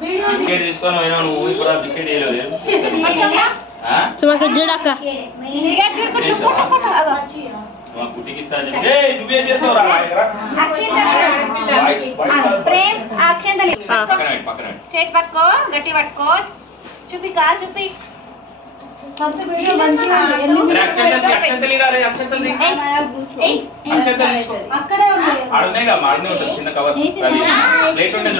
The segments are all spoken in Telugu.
బిస్కెట్ తీసుకొని పోయినా నువ్వు ఇప్పుడు బిస్కెట్ వేయలేదు కుట్టికి నువ్వేం చేస్తావు చేతి పట్టుకో గట్టి పట్టుకో చూపి కా చూపి చిన్న కవర్ ప్లేట్ ఉంటుంది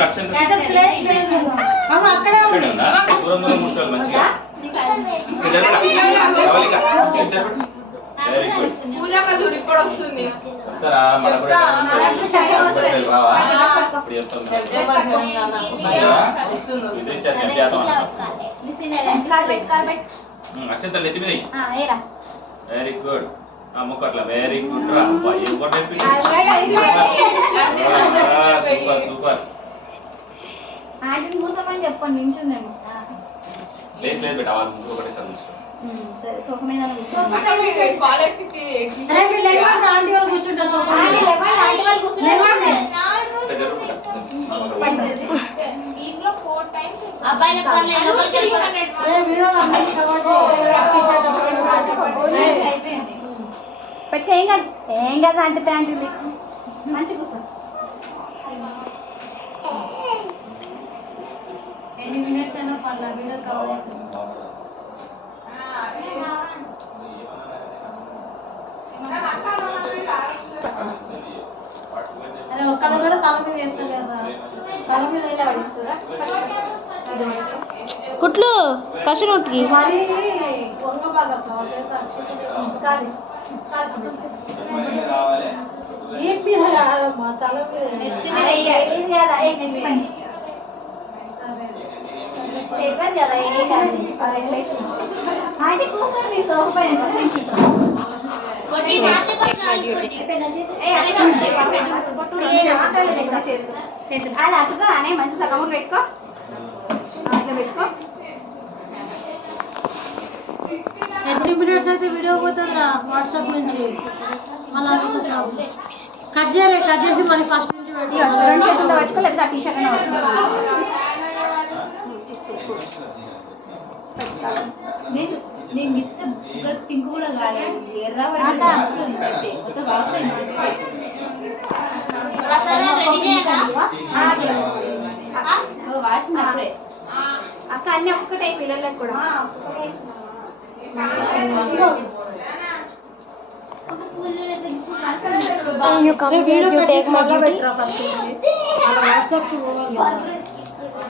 దూరం దూరం కూర్చోవాలి మంచిగా వెరీ గుడ్ అక్షంతలు ఎత్తి మీద వెరీ గుడ్ ముక్కట్లా వెరీ గుడ్ రా సూపర్ సూపర్ చెప్పండి నించుందేమో ప్లేస్ లేదు బెట వాళ్ళు ఒకటే సార్ పెట్టే ఏం కదా అంటే ప్యాంటు మంచి కూర్చో ఎన్ని మినిట్స్ అయినా పర్లా వీడియో కావాలి అరే ఒక్కరు కూడా తల మీద వేస్తలేదా తల మీద కుట్లు కషన్ ఉట్కి మరి కొంగ బాగా కాదు ఏం మీద కాదమ్మా తల మీద కదా ఏం కాదు అంటే కూర్చోండి సోకపోయిన అది అటుగా అనే మంచి సగములు పెట్టుకో అట్లా పెట్టుకో ఎన్ని మినిట్స్ అయితే వీడియో పోతుందిరా వాట్సాప్ నుంచి మళ్ళీ అనుకుంటున్నావు కట్ చేసి మళ్ళీ ఫస్ట్ నుంచి రెండు చేతులతో పట్టుకోలేదు ఆ టీషర్ట్ నేను ఇస్తే పింక్ కూడా కాలేదు ఎర్ర వాసినప్పుడే అక్క అన్ని ఒక్కటే పిల్లలకు కూడా వీడియో వాట్సాప్